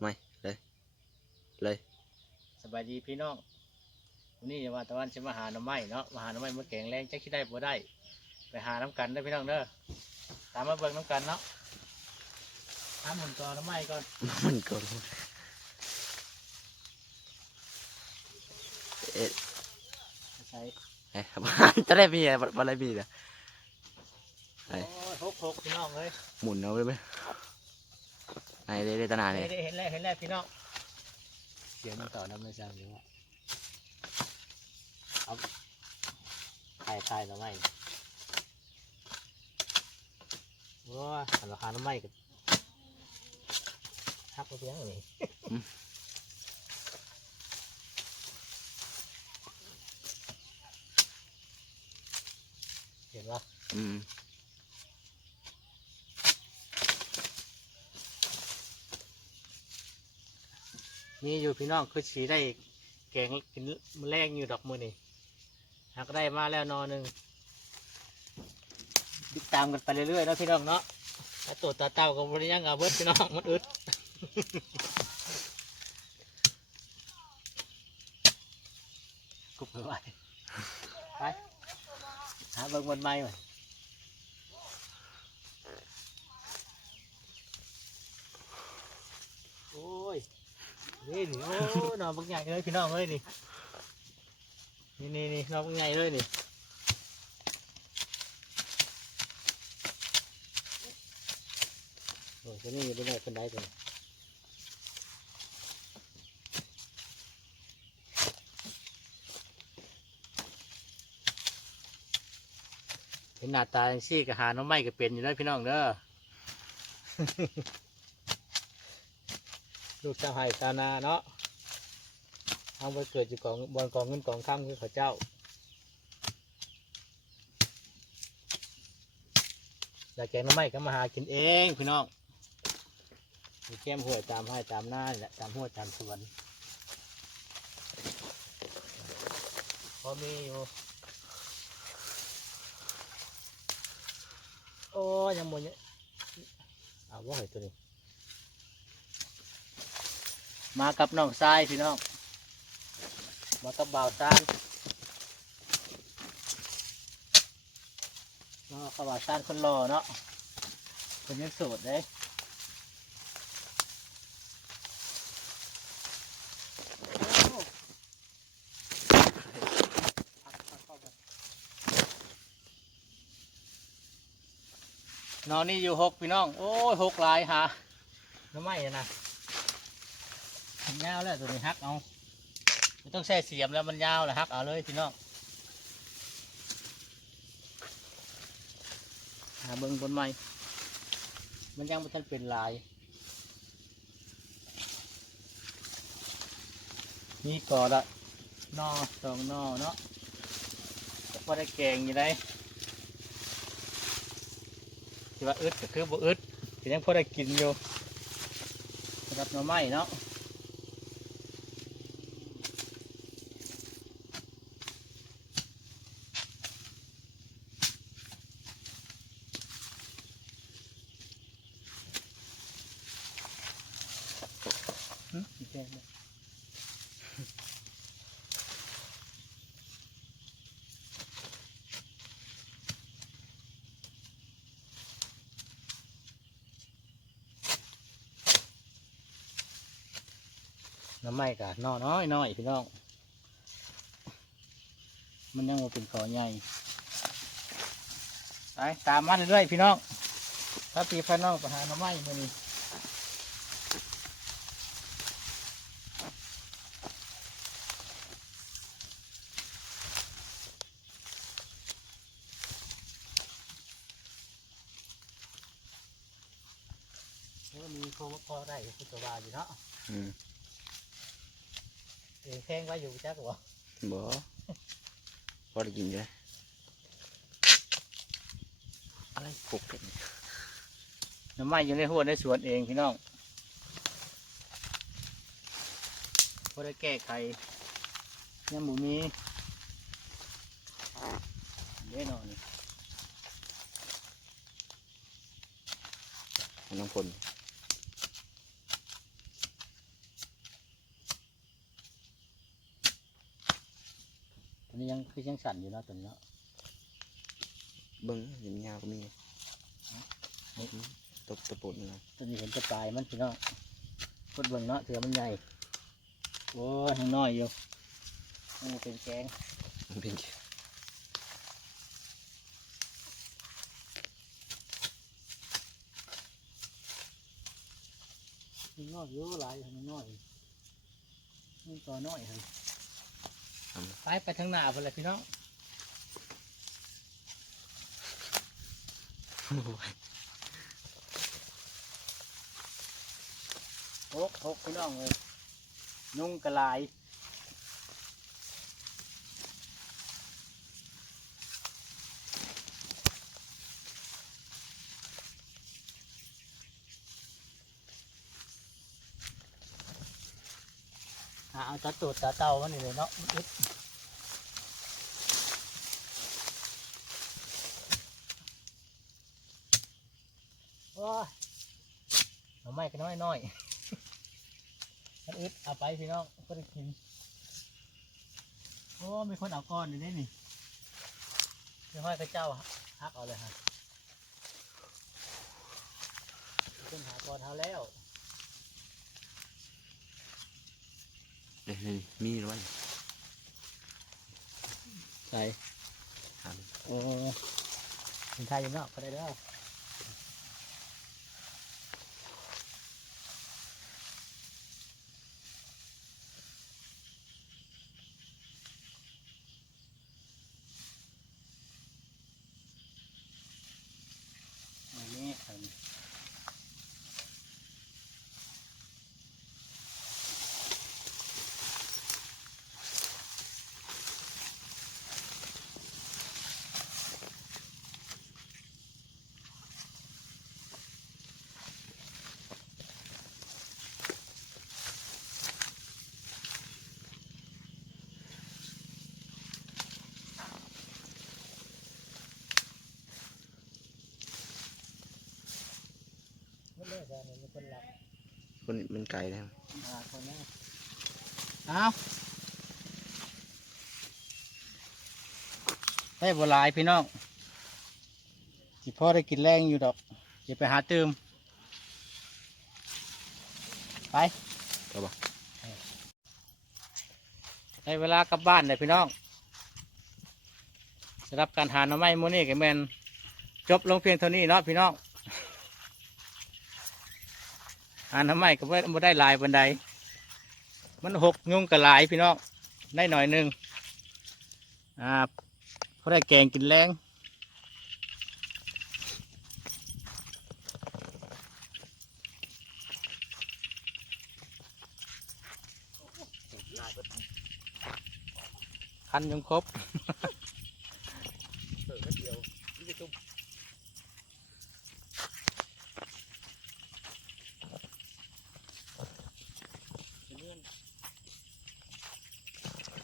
ไม่เลย เลยสบายดีพี่น้องวันนี้ว่าตะวันจะมาหาหน่อไม้เนาะมาหาหน่อไม้มาแกงแรงจะคิดได้บ่ได้ ไปหาน้ำกันเด้อพี่น้องเด้อตามมาเบิ่งน้ำกันเนาะตามหมุนก่อนหน่อไม้ก่อนมันก็เอ๊ะใส่เอ๊ะจะได้มีอะไรอะไรมีนะ โอ้ยหกหกพี่น้องเลยหมุนเอาไปไหม ไอ้เดตนาเนี่ยเห็นเห็นแล้วเห็นแล้วพี่น้องเสียงมันต่อน้ำไม่ซ้ำหรือว่าเอาถ่ายถ่ายหน่อไม้โอ้ยหันราคาหน่อไม้กันทักไปเพียงนี่เห็นปะอืม มีอยู่พี่น้องคือสีได้แกงกินมอแรงอยู่ดอกมือนี่หากได้มาแล้วนอหนึ่งติดตามกันไปเรื่อยๆเนาะพี่น้องเนาะถ้าตัวตาเต่ากับบริยังเอาเบิดพี่น้องมันอึดกุบไปไว้ไปหาเบิ่งบนไม้หน่อยโอ้ย นี่นี่โอ้นอนบักใหญ่เลยพี่น้องเลยนี่นี่นี่นี่นอนบักใหญ่เลยนี่โอ้ยตัวนี้อยู่ได้ไหนคนใดตัวนี้เห็นหน้าตาจังซี่ก็หาน้องไม้ก็เป็นอยู่ได้พี่น้องเด้อ ลูกชาวไห่ชาวนาเนาะเอาไปเกิดอยู่กองบอนกองเงินกองข้ามคือเขาเจ้าอยากแกงน้ำไม้ก็มาหากินเองพี่น้องมีแก้มห้วตามให้ตามหน้าแหละตามห้วตามสวนพอมีอยู่โอ้ยังบ่เนี่ยเอาว่าให้ตัวนี้ มากับน้องทรายพี่น้องมากับบ่าวซานมากับบ่าวซานคนรอเนาะคนยังโสดเลยนอนนี่อยู่หกพี่น้อง โอ้ยหกลายหาน้ำไม่อะนะ มันยาวแล้วตัวนี้ฮักเอาไม่ต้องแช่เสียมแล้วมันยาวแล้วฮักเอาเลยพี่น้องหาเบิ้งบนไม้มันยังไม่ทันเป็นลายมีก่อละนอสองนอเนาะก็พอได้แกงอยู่ได้ที่ว่าอึดก็คือบ่อึดแต่ยังพอได้กินอยู่สำหรับหน่อไม้เนาะ แค่นี้น้ำไม้กะน้อน้อยน้อยพี่น้อง มันยังบ่เป็นขอใหญ่ไปตามมาเรื่อยๆพี่น้องถ้าปีพาน้องไปหาหน้ำไม้มานี่ เออมีโคมพอได้คุณจะว่าอยู่เนาะอืมเองแพงไว้อยู่จักบ่บ่พอได้กินอยู่เลยอะไรปลุกกันน้ำไม้อยู่ในหัวในสวนเองพี่น้องพอได้แก้ไขยังหมูมีเด้นอนนี่น้องพล ตัวนี้ยังคือยังสั่นอยู่เนาะตัวนี้เนาะเบิ้งเห็นยาวก็มีนี่ตบตะปุนนะตัวนี้เห็นจะปลายมันพี่น้องพุดเบิ่งเนาะเถื่อมันใหญ่โอ้ยยังน้อยอยู่มันเป็นแกงมันเป็นยังน้อยอยู่หลายยังน้อยนี่ตัวน้อยครับ ไปไปทางหน้าเพื่อนเลยพี่น้องหกหกพี่น้องเลยนุ่งกระลาย หาเอาตาตูดตาเต่ามันนี่เลยเนาะมันอึดโอ้ยหน่อไม้ก็น้อยน้อยมันอึดเอาไปพี่น้องก็ได้กินโอ้มีคนเอาก้อนอยู่ได้นี่พี่ห้อยกระเจ้าฮักเอาเลยฮะขึ้นหาก้อนเท้าแล้ว นี่นี่มีหรือวะใส่ครับโอ้ถึงทายอยังเนาะก็ได้เด้อ มันเลิกแล้วมันมีคนรับคนมันไกลแล้วหาคนแน่เอาได้บัวลายพี่น้องสิพ่อได้กินแรงอยู่ดอกอย่าไปหาตืมไปก็บอกในเวลากลับบ้านเลยพี่น้องสำหรับการหาหน่อไม้โมอนี่กับแมนจบลงเพียงเท่านี้เนาะพี่น้อง หาน่อไมก็ไม่ได้ลายบันได มันหกยุงกับลายพี่น้องได้หน่อยหนึ่งอ่าเพราะได้แกงกินแรงคันยังครบ